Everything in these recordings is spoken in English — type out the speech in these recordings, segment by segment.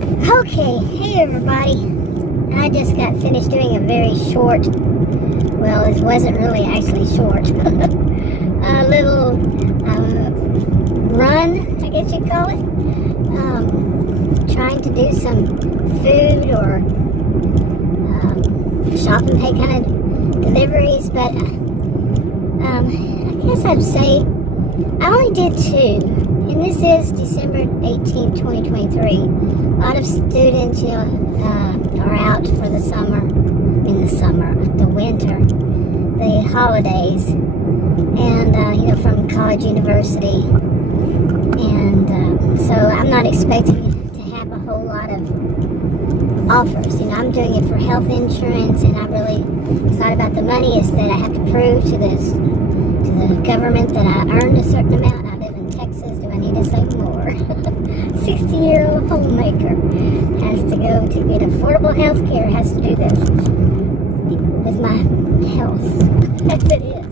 Okay, hey everybody. I just got finished doing a very short, well, it wasn't really actually short, a little run, I guess you'd call it. Trying to do some food or shop and pay kind of deliveries, but I guess I'd say I only did two. And this is December 18th, 2023. A lot of students, are out for the summer, the winter, the holidays, and, from college, university. And so I'm not expecting to have a whole lot of offers. I'm doing it for health insurance, and I'm really excited about the money. Is that I have to prove to the government that I earned a certain amount. I live in Texas. Do I need to say more? 60-year-old homemaker has to go to get affordable health care, has to do this with my health. As it is.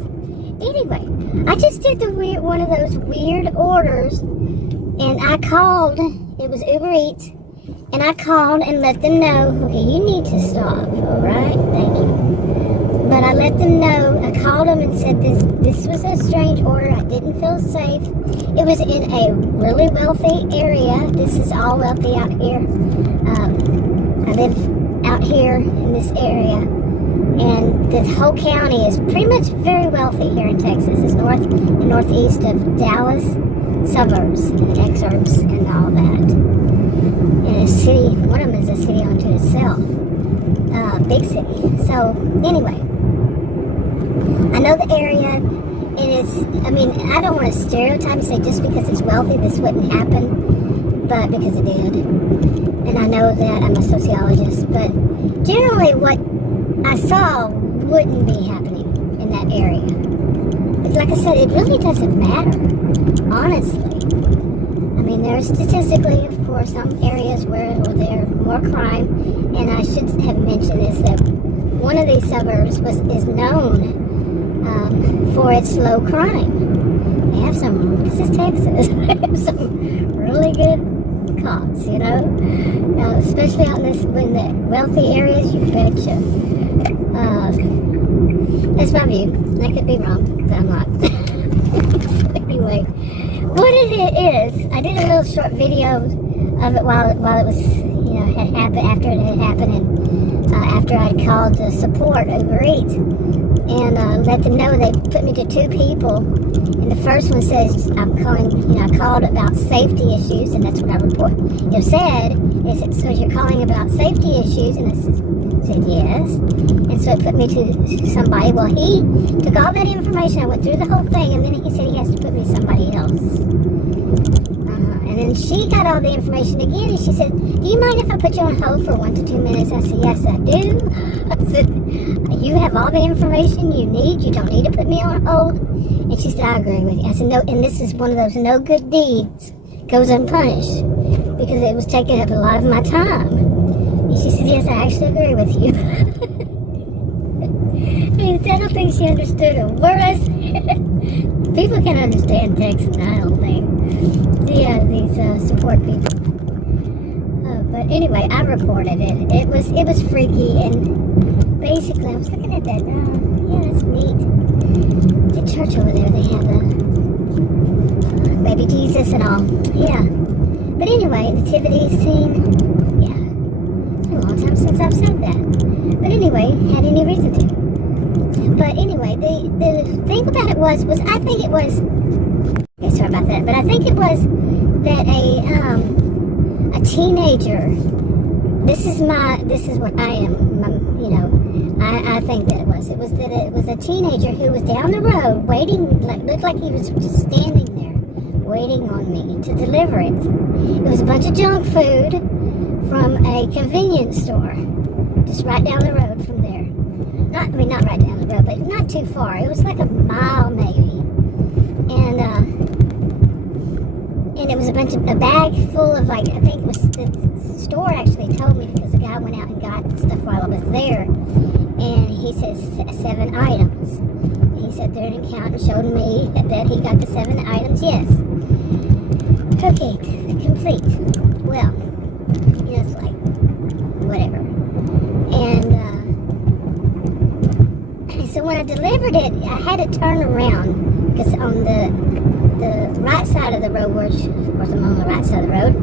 Anyway, I just did one of those weird orders, and I called. It was Uber Eats, and I called and let them know, okay, you need to stop, all right? Thank you. But I let them know, I called them and said this was a strange order. I didn't feel safe. It was in a really wealthy area. This is all wealthy out here. I live out here in this area. And this whole county is pretty much very wealthy here in Texas. It's northeast of Dallas, suburbs, and exurbs, and all that. And a city, one of them is a city unto itself. Big city. So, anyway, I know the area, and I don't want to stereotype and say just because it's wealthy this wouldn't happen, but because it did. And I know that I'm a sociologist, but generally what I saw wouldn't be happening in that area. But like I said, it really doesn't matter, honestly. There are statistically, of course, some areas where there's more crime, and I should have mentioned this, that one of these suburbs is known for its low crime. They have this is Texas, they have some really good cops, especially out in the wealthy areas, you betcha. That's my view. I could be wrong, but I'm not. So anyway, what it is, I did a little short video of it while it was, had happened, after it had happened, and after I'd called to support Uber Eats, and let them know. They put me to two people, and the first one says, I'm calling, I called about safety issues, and that's what I report. Said, so you're calling about safety issues, and I said yes, and so it put me to somebody. Well, he took all that information, I went through the whole thing, and then he said he has to put me to somebody else. And then she got all the information again, and she said, do you mind if I put you on hold for 1 to 2 minutes? I said, yes, I do. I said, you have all the information you need. You don't need to put me on hold. And she said, I agree with you. I said, no, and this is one of those no good deeds goes unpunished, because it was taking up a lot of my time. And she said, yes, I actually agree with you. I don't think she understood a word. People can understand texting, I don't think. Yeah, these support people. But anyway, I recorded it. It was freaky, and basically I was looking at that. Yeah, that's neat. The church over there, they have baby Jesus and all. Yeah. But anyway, nativity scene. Yeah. It's been a long time since I've said that. But anyway, had any reason to. But anyway, the thing about it was I think it was. Okay, sorry about that. But I think it was that a teenager. This is what I am. I think that it was. It was a teenager who was down the road waiting, looked like he was just standing there, waiting on me to deliver it. It was a bunch of junk food from a convenience store, just right down the road from there. Not right down the road, but not too far. It was like a mile maybe, and it was a bag full of, I think it was, the store actually told me, because the guy went out and got stuff while I was there, and he says 7 items. And he sat there and counted and showed me that he got the 7 items. Yes. Okay, complete. Well, delivered it, I had to turn around because on the right side of the road, which of course I'm on the right side of the road,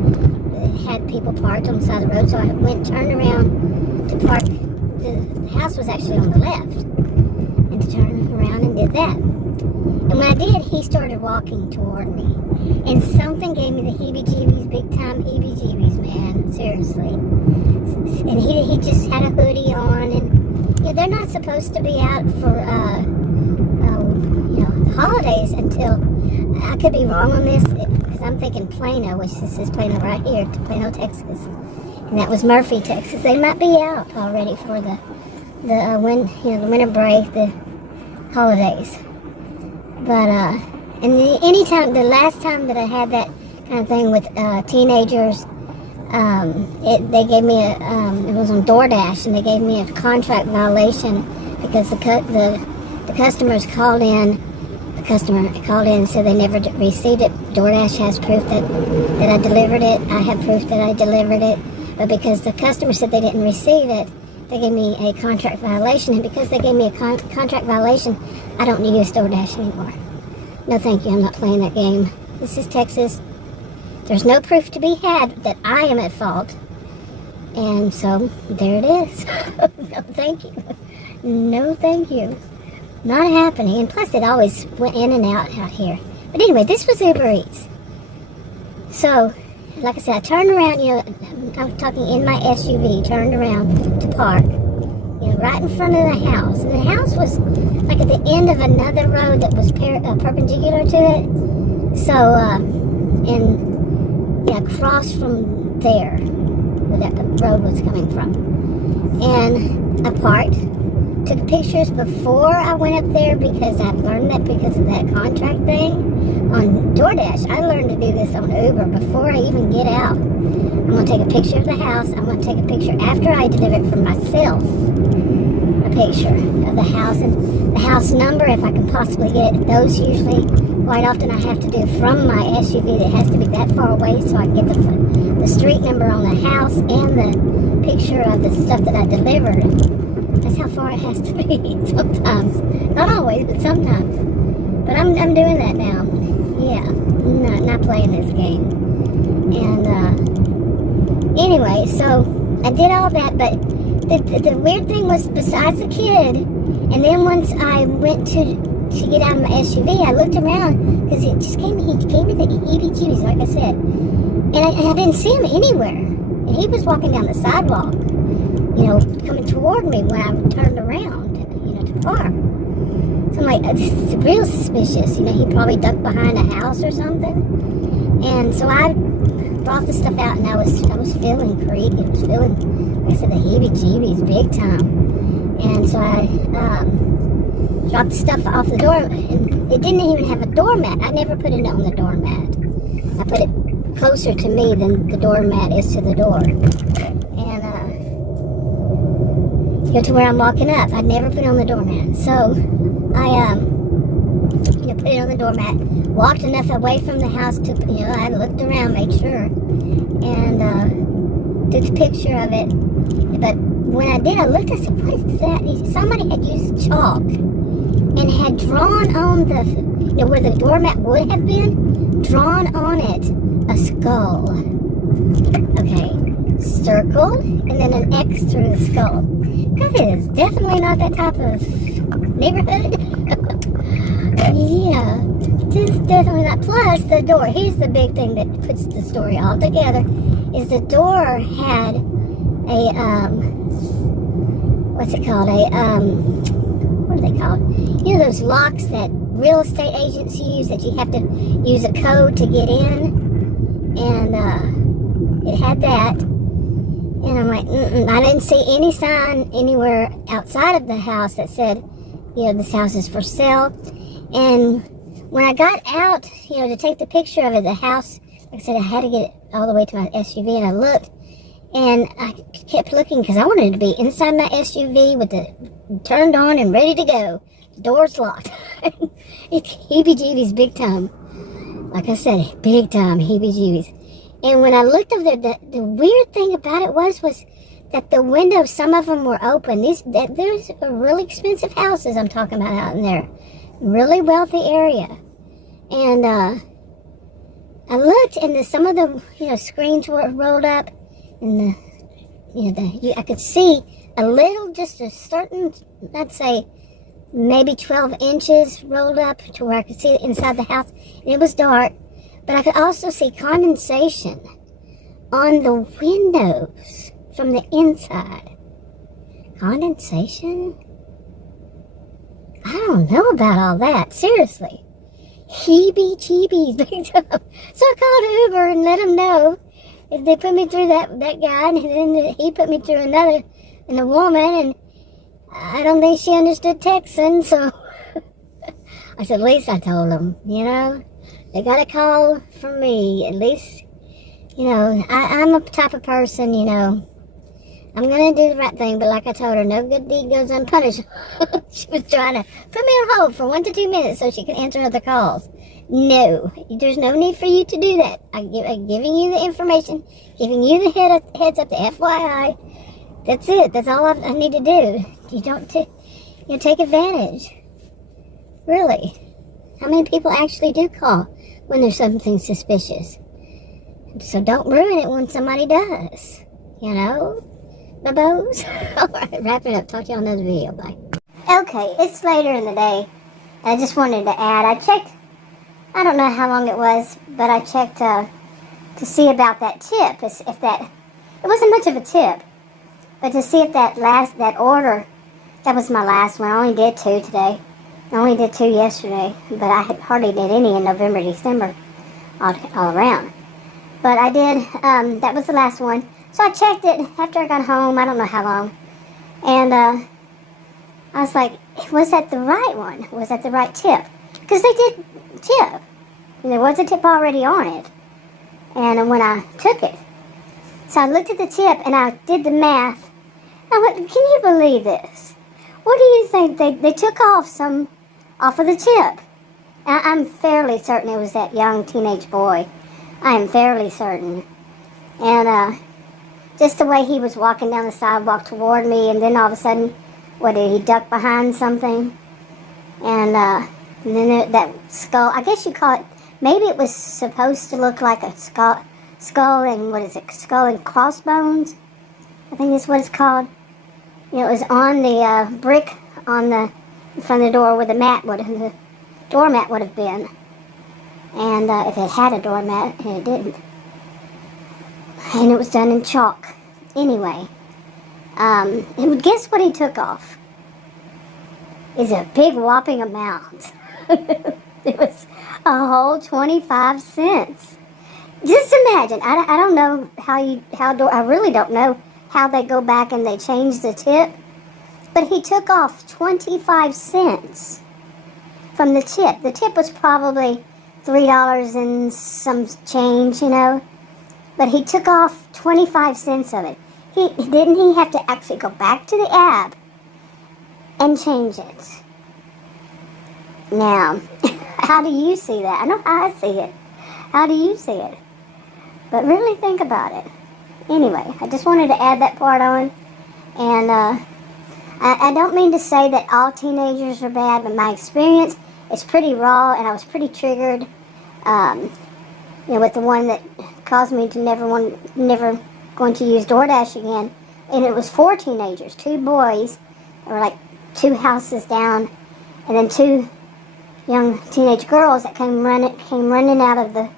it had people parked on the side of the road, so I turned around to park. The house was actually on the left, and to turn around and did that. And when I did, he started walking toward me, and something gave me the heebie-jeebies, big time heebie-jeebies, man, seriously. And he just had a hoodie on, and yeah, they're not supposed to be out for the holidays until, I could be wrong on this because I'm thinking Plano, which this is Plano right here, to Plano, Texas, and that was Murphy, Texas. They might be out already for the winter break, the holidays. But and the last time that I had that kind of thing with teenagers, they gave me it was on DoorDash, and they gave me a contract violation because the customers called in. The customer called in and said they never received it. DoorDash has proof that I delivered it. I have proof that I delivered it. But because the customer said they didn't receive it, they gave me a contract violation. And because they gave me a contract violation, I don't use DoorDash anymore. No, thank you. I'm not playing that game. This is Texas. There's no proof to be had that I am at fault. And so, there it is. No, thank you. No, thank you. Not happening. And plus, it always went in and out here. But anyway, this was Uber Eats. So, like I said, I turned around, I'm talking in my SUV, turned around to park, right in front of the house. And the house was like at the end of another road that was perpendicular to it. So, across from there, where that road was coming from. And I parked. Took pictures before I went up there because I've learned that because of that contract thing on DoorDash. I learned to do this on Uber before I even get out. I'm going to take a picture of the house. I'm going to take a picture after I deliver it for myself. A picture of the house and the house number if I can possibly get it. Those usually, quite often I have to do from my SUV that has to be that far away so I can get the street number on the house and the picture of the stuff that I delivered. That's how far it has to be sometimes. Not always, but sometimes. But I'm doing that now. Yeah, not playing this game. And anyway, so I did all that, but the weird thing was besides the kid, and then once I went to get out of my SUV, I looked around because he gave me the heebie-jeebies, like I said. And I didn't see him anywhere. And he was walking down the sidewalk. Coming toward me when I turned around, to park. So I'm like, this is real suspicious. He probably ducked behind a house or something. And so I brought the stuff out, and I was feeling creepy. I was feeling, like I said, the heebie-jeebies big time. And so I dropped the stuff off the door, and it didn't even have a doormat. I never put it on the doormat. I put it closer to me than the doormat is to the door. To where I'm walking up. I'd never put it on the doormat. So I put it on the doormat, walked enough away from the house to I looked around, made sure, and took a picture of it. But when I did, I looked, I said, what is that? Somebody had used chalk and had drawn on the where the doormat would have been, drawn on it a skull. Okay. Circle and then an X through the skull. That is definitely not that type of neighborhood. Yeah, just definitely not. Plus the door. Here's the big thing that puts the story all together: is the door had a what's it called? What are they called? Those locks that real estate agents use that you have to use a code to get in, and it had that. And I'm like, I didn't see any sign anywhere outside of the house that said, this house is for sale. And when I got out, to take the picture of it, the house, like I said, I had to get it all the way to my SUV, and I looked, and I kept looking because I wanted to be inside my SUV with the turned on and ready to go. The door's locked. It's heebie-jeebies big time. Like I said, big time heebie-jeebies. And when I looked over there, the weird thing about it was that the windows, some of them were open. There's really expensive houses I'm talking about out in there. Really wealthy area. And I looked, and some of the screens were rolled up, and I could see just a certain, I'd say maybe 12 inches rolled up to where I could see inside the house. And it was dark, but I could also see condensation on the windows from the inside. Condensation? I don't know about all that. Seriously. Heebie Jeebies big time. So I called Uber and let them know. If they put me through that guy, and then he put me through another, and a woman, and I don't think she understood Texan, so I said, at least I told them, they got a call from me. At least, I'm a type of person, I'm going to do the right thing, but like I told her, no good deed goes unpunished. She was trying to put me on hold for 1 to 2 minutes so she could answer other calls. No, there's no need for you to do that. I'm giving you the information, giving you the heads up, the FYI. That's it. That's all I need to do. You don't take advantage. Really. How many people actually do call when there's something suspicious? So don't ruin it when somebody does. Babos. Alright, wrapping up. Talk to you on another video. Bye. Okay, it's later in the day. I just wanted to add, I checked, I don't know how long it was, but I checked to see about that tip. It wasn't much of a tip, but to see if that order, that was my last one. I only did 2 today. I only did 2 yesterday, but I hardly did any in November, December, all around. But I did, that was the last one. So I checked it after I got home, I don't know how long. And I was like, was that the right one? Was that the right tip? Because they did tip. And there was a tip already on it. And when I took it, so I looked at the tip and I did the math. I went, can you believe this? What do you think? They took off of the tip. I'm fairly certain it was that young teenage boy. I am fairly certain. And just the way he was walking down the sidewalk toward me, and then all of a sudden, what did he duck behind something? And then that skull, I guess you call it, maybe it was supposed to look like a skull and, skull and crossbones? I think that's what it's called. It was on the brick on the in front of the door where the doormat would have been. And if it had a doormat, and it didn't. And it was done in chalk. Anyway, and guess what he took off? Is a big whopping amount. It was a whole 25 cents. Just imagine. I don't know I really don't know how they go back and they change the tip. But he took off 25 cents from the tip. The tip was probably $3 and some change, But he took off 25 cents of it. Didn't he have to actually go back to the app and change it? Now, how do you see that? I know how I see it. How do you see it? But really think about it. Anyway, I just wanted to add that part on. And I don't mean to say that all teenagers are bad, but my experience is pretty raw, and I was pretty triggered. With the one that caused me to never going to use DoorDash again. And it was 4 teenagers, 2 boys, that were like 2 houses down, and then 2 young teenage girls that came running out of the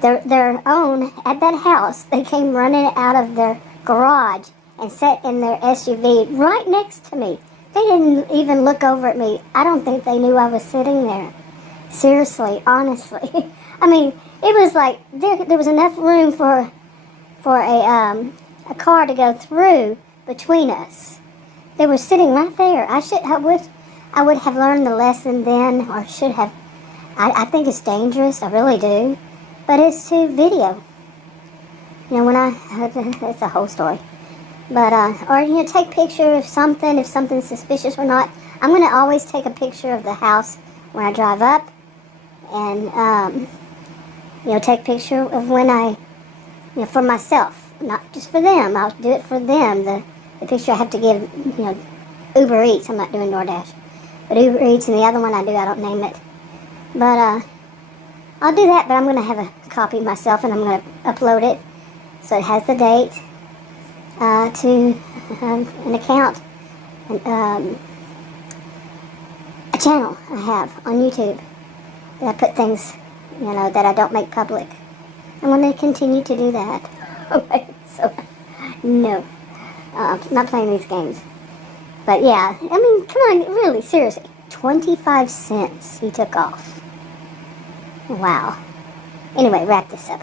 their own at that house. They came running out of their garage and sat in their SUV right next to me. They didn't even look over at me. I don't think they knew I was sitting there. Seriously, honestly. I mean, it was like there was enough room for a car to go through between us. They were sitting right there. I would have learned the lesson then, or should have. I think it's dangerous. I really do. But it's to video. It's a whole story. But or take picture of something, if something's suspicious or not. I'm gonna always take a picture of the house when I drive up. And, take a picture of when for myself. not just for them. I'll do it for them. The picture I have to give, Uber Eats. I'm not doing DoorDash. But Uber Eats and the other one I don't name it. But I'll do that, but I'm going to have a copy myself and I'm going to upload it so it has the date to an account, a channel I have on YouTube that I put things, that I don't make public. I'm going to continue to do that. Okay, so, no, I'm not playing these games. But yeah, I mean, come on, really, seriously, 25 cents he took off. Wow. Anyway, wrap this up.